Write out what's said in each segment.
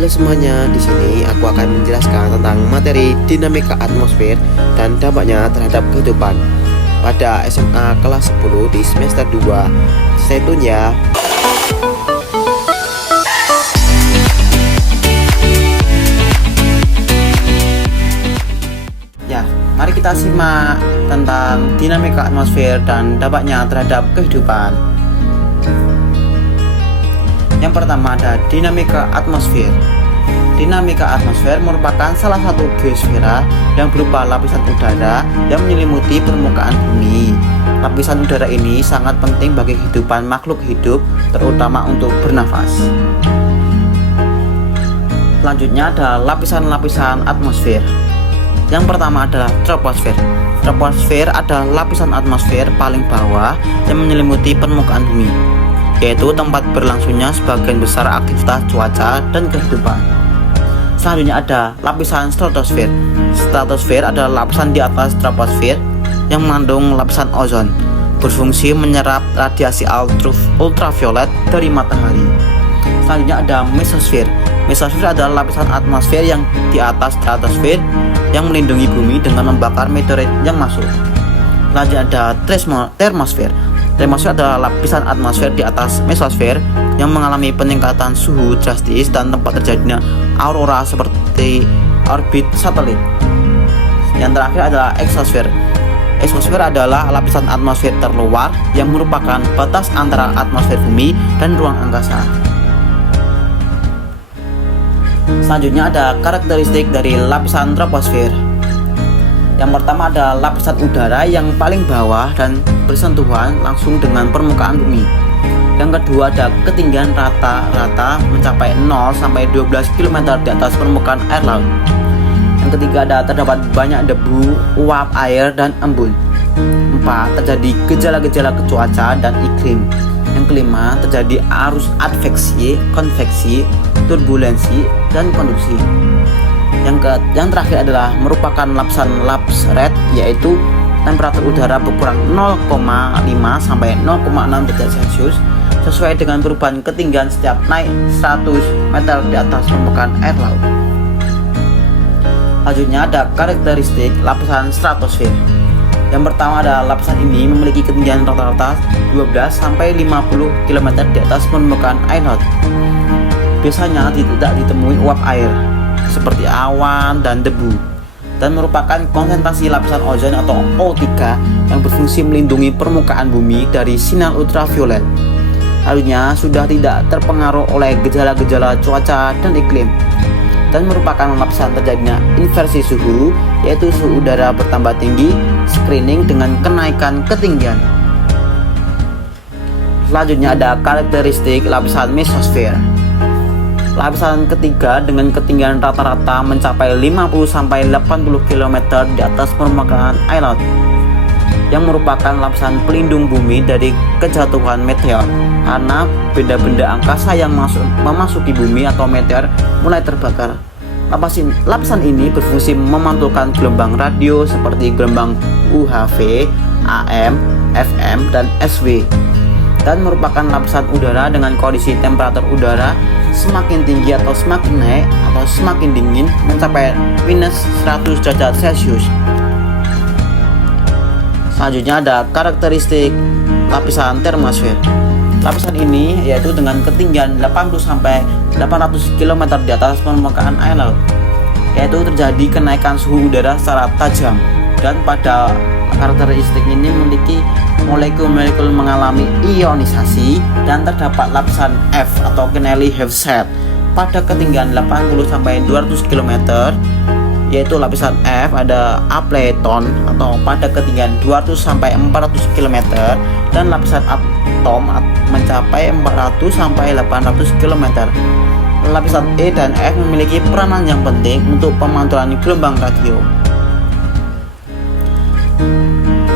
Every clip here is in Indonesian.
Halo semuanya, di sini aku akan menjelaskan tentang materi dinamika atmosfer dan dampaknya terhadap kehidupan pada SMA kelas 10 di semester 2. Stay tune ya. Ya, mari kita simak tentang dinamika atmosfer dan dampaknya terhadap kehidupan. Yang pertama ada dinamika atmosfer. Dinamika atmosfer merupakan salah satu geosfera yang berupa lapisan udara yang menyelimuti permukaan bumi. Lapisan udara ini sangat penting bagi kehidupan makhluk hidup, terutama untuk bernafas. Selanjutnya ada lapisan-lapisan atmosfer. Yang pertama adalah troposfer. Troposfer adalah lapisan atmosfer paling bawah yang menyelimuti permukaan bumi, yaitu tempat berlangsungnya sebagian besar aktivitas cuaca dan kehidupan. Selanjutnya ada lapisan stratosfer. Stratosfer adalah lapisan di atas troposfer yang mengandung lapisan ozon, berfungsi menyerap radiasi ultraviolet dari matahari. Selanjutnya ada mesosfer. Mesosfer adalah lapisan atmosfer yang di atas stratosfer yang melindungi bumi dengan membakar meteorit yang masuk. Selanjutnya ada termosfer. Termosfer adalah lapisan atmosfer di atas mesosfer yang mengalami peningkatan suhu drastis dan tempat terjadinya aurora seperti orbit satelit. Yang terakhir adalah eksosfer. Eksosfer adalah lapisan atmosfer terluar yang merupakan batas antara atmosfer bumi dan ruang angkasa. Selanjutnya ada karakteristik dari lapisan troposfer. Yang pertama ada lapisan udara yang paling bawah dan bersentuhan langsung dengan permukaan bumi. Yang kedua ada ketinggian rata-rata mencapai 0 sampai 12 km di atas permukaan air laut. Yang ketiga ada terdapat banyak debu, uap air dan embun. 4. Terjadi gejala-gejala cuaca dan iklim. Yang kelima terjadi arus adveksi, konveksi, turbulensi dan konduksi. Yang terakhir adalah merupakan lapisan lapse red, yaitu temperatur udara berkurang 0,5 sampai 0,6 derajat Celcius sesuai dengan perubahan ketinggian setiap naik 100 meter di atas permukaan air laut. Selanjutnya ada karakteristik lapisan stratosfer. Yang pertama adalah lapisan ini memiliki ketinggian rata-rata 12 sampai 50 km di atas permukaan air laut. Biasanya tidak ditemui uap air seperti awan dan debu, dan merupakan konsentrasi lapisan ozon atau O3 yang berfungsi melindungi permukaan bumi dari sinar ultraviolet. Selanjutnya sudah tidak terpengaruh oleh gejala-gejala cuaca dan iklim, dan merupakan lapisan terjadinya inversi suhu, yaitu suhu udara bertambah tinggi screening dengan kenaikan ketinggian. Selanjutnya ada karakteristik lapisan mesosfer. Lapisan ketiga dengan ketinggian rata-rata mencapai 50 sampai 80 km di atas permukaan air laut, yang merupakan lapisan pelindung bumi dari kejatuhan meteor, karena benda-benda angkasa yang memasuki bumi atau meteor mulai terbakar. Lapisan ini berfungsi memantulkan gelombang radio seperti gelombang UHF, AM, FM, dan SW, dan merupakan lapisan udara dengan kondisi temperatur udara semakin tinggi atau semakin naik atau semakin dingin mencapai minus 100 derajat Celcius. Selanjutnya ada karakteristik lapisan termosfer. Lapisan ini yaitu dengan ketinggian 80 sampai 800 km di atas permukaan air laut, yaitu terjadi kenaikan suhu udara secara tajam, dan pada karakteristik ini memiliki molekul-molekul mengalami ionisasi, dan terdapat lapisan F atau Kennelly Hafsat pada ketinggian 80 sampai 200 km, yaitu lapisan F ada apleton atau pada ketinggian 200 sampai 400 km, dan lapisan atom mencapai 400 sampai 800 km. Lapisan E dan F memiliki peranan yang penting untuk pemantulan gelombang radio.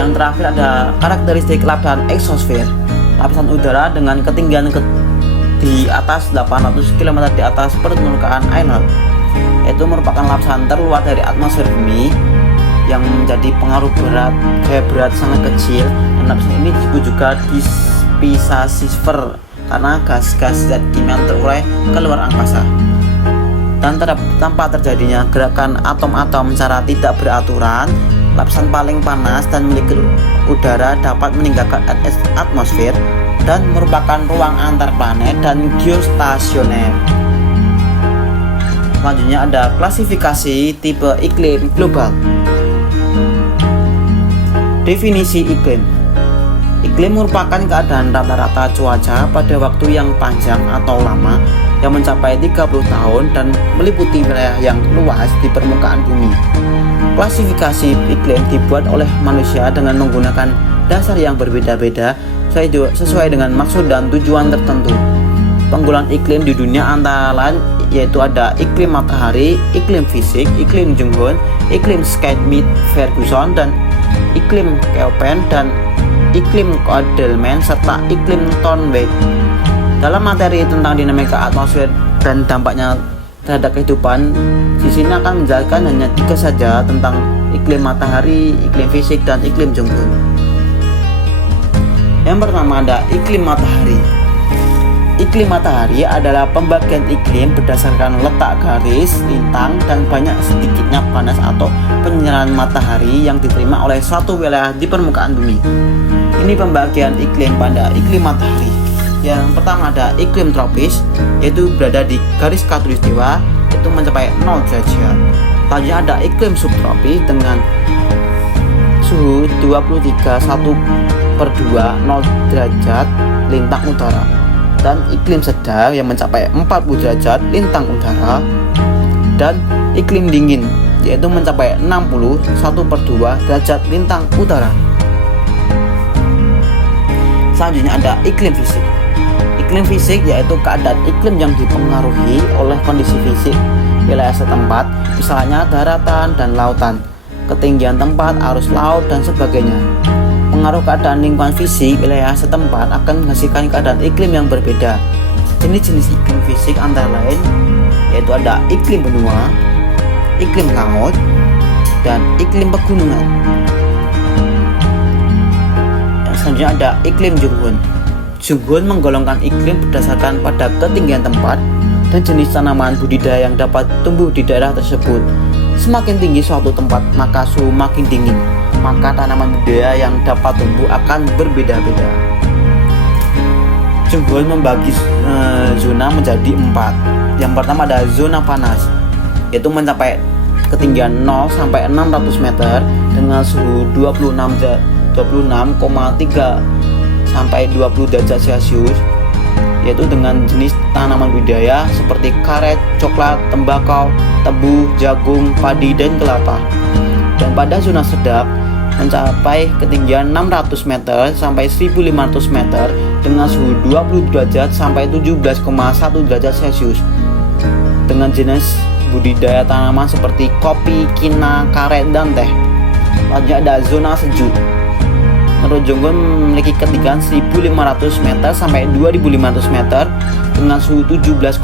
Yang terakhir ada karakteristik lapisan eksosfer. Lapisan udara dengan ketinggian di atas 800 km di atas permukaan air laut, yaitu merupakan lapisan terluar dari atmosfer bumi yang menjadi pengaruh gaya berat sangat kecil, dan lapisan ini disebut juga disphisasisfer karena gas-gas zat kimia terurai ke luar angkasa. dan tanpa terjadinya gerakan atom-atom secara tidak beraturan, lapisan paling panas dan molekul udara dapat meninggalkan atmosfer dan merupakan ruang antar planet dan geostasioner. Selanjutnya ada klasifikasi tipe iklim global. Definisi iklim. Iklim merupakan keadaan rata-rata cuaca pada waktu yang panjang atau lama yang mencapai 30 tahun dan meliputi wilayah yang luas di permukaan bumi. Klasifikasi iklim dibuat oleh manusia dengan menggunakan dasar yang berbeda-beda sesuai dengan maksud dan tujuan tertentu. Penggolongan iklim di dunia antara lain yaitu ada iklim matahari, iklim fisik, iklim Junghun, iklim Schmidt-Ferguson, dan iklim Köppen dan iklim Kodelman serta iklim Thornwick. Dalam materi tentang dinamika atmosfer dan dampaknya terhadap kehidupan, di sini akan menjelaskan hanya 3 saja tentang iklim matahari, iklim fisik, dan iklim Junghun. Yang pertama ada iklim matahari. Iklim matahari adalah pembagian iklim berdasarkan letak garis, lintang, dan banyak sedikitnya panas atau penyinaran matahari yang diterima oleh suatu wilayah di permukaan bumi. Ini pembagian iklim pada iklim matahari. Yang pertama ada iklim tropis, yaitu berada di garis khatulistiwa, itu mencapai 0 derajat. Selanjutnya ada iklim subtropis dengan suhu 23,1/2 0 derajat lintang utara, dan iklim sedang yang mencapai 40 derajat lintang utara, dan iklim dingin yaitu mencapai 61/2 derajat lintang utara. Selanjutnya ada iklim fisik. Iklim fisik yaitu keadaan iklim yang dipengaruhi oleh kondisi fisik wilayah setempat, misalnya daratan dan lautan, ketinggian tempat, arus laut, dan sebagainya. Pengaruh keadaan lingkungan fisik wilayah setempat akan menghasilkan keadaan iklim yang berbeda. Jenis-jenis iklim fisik antara lain yaitu ada iklim benua, iklim laut, dan iklim pegunungan. Yang selanjutnya ada iklim Junghun. Junghun menggolongkan iklim berdasarkan pada ketinggian tempat dan jenis tanaman budidaya yang dapat tumbuh di daerah tersebut. Semakin tinggi suatu tempat, maka suhu makin dingin, maka tanaman budidaya yang dapat tumbuh akan berbeda-beda. Junghun membagi zona menjadi 4. Yang pertama ada zona panas, yaitu mencapai ketinggian 0 sampai 600 meter dengan suhu 26,3 sampai 20 derajat Celcius, yaitu dengan jenis tanaman budidaya seperti karet, coklat, tembakau, tebu, jagung, padi, dan kelapa. Dan pada zona sedang mencapai ketinggian 600 meter sampai 1500 meter dengan suhu 20 derajat sampai 17,1 derajat Celcius, dengan jenis budidaya tanaman seperti kopi, kina, karet, dan teh. Selanjutnya ada zona sejuk. Menurut Junghun memiliki ketinggian 1500 meter sampai 2500 meter dengan suhu 17,1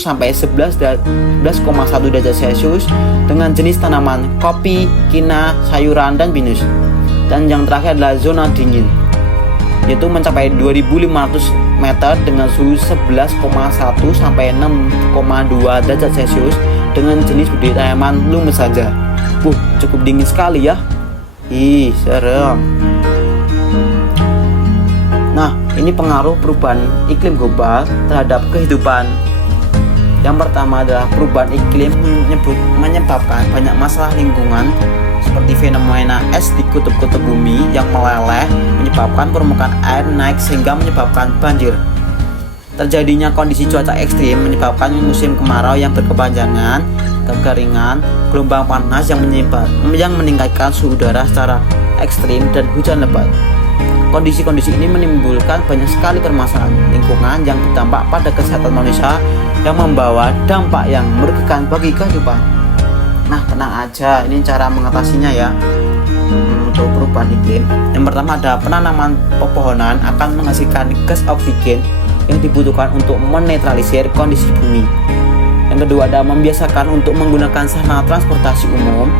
sampai 11,1 derajat Celcius dengan jenis tanaman kopi, kina, sayuran, dan pinus. Dan yang terakhir adalah zona dingin, yaitu mencapai 2500 meter dengan suhu 11,1 sampai 6,2 derajat Celcius dengan jenis budidaya tanaman lumut saja. Cukup dingin sekali ya. Ih, serem. Nah, ini pengaruh perubahan iklim global terhadap kehidupan. Yang pertama adalah perubahan iklim menyebabkan banyak masalah lingkungan seperti fenomena es di kutub-kutub bumi yang meleleh, menyebabkan permukaan air naik sehingga menyebabkan banjir. Terjadinya kondisi cuaca ekstrim menyebabkan musim kemarau yang berkepanjangan, kekeringan, gelombang panas yang meningkatkan suhu udara secara ekstrim, dan hujan lebat. Kondisi-kondisi ini menimbulkan banyak sekali permasalahan lingkungan yang berdampak pada kesehatan manusia yang membawa dampak yang merugikan bagi kehidupan. Nah, tenang aja, ini cara mengatasinya ya untuk perubahan iklim. Yang pertama ada penanaman pepohonan akan menghasilkan gas oksigen yang dibutuhkan untuk menetralisir kondisi bumi. Yang kedua ada membiasakan untuk menggunakan sarana transportasi umum.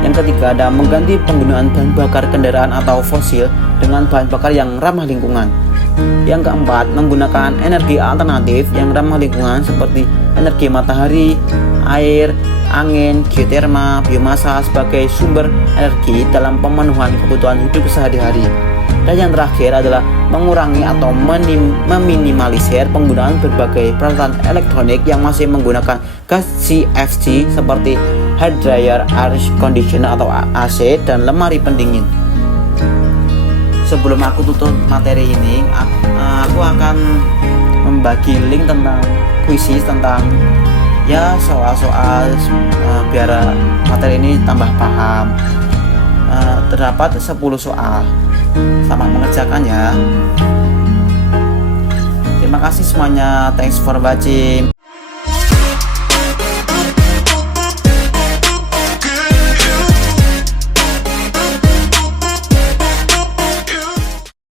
Yang ketiga ada mengganti penggunaan bahan bakar kendaraan atau fosil dengan bahan bakar yang ramah lingkungan. Yang keempat, menggunakan energi alternatif yang ramah lingkungan seperti energi matahari, air, angin, geoterma, biomasa sebagai sumber energi dalam pemenuhan kebutuhan hidup sehari-hari. Dan yang terakhir adalah mengurangi atau meminimalisir penggunaan berbagai peralatan elektronik yang masih menggunakan gas CFC seperti hair dryer, air conditioner atau AC, dan lemari pendingin. Sebelum aku tutup materi ini, aku akan membagi link tentang kuisis tentang ya soal-soal biar materi ini tambah paham. Terdapat 10 soal. Selamat mengerjakan ya. Terima kasih semuanya. Thanks for watching.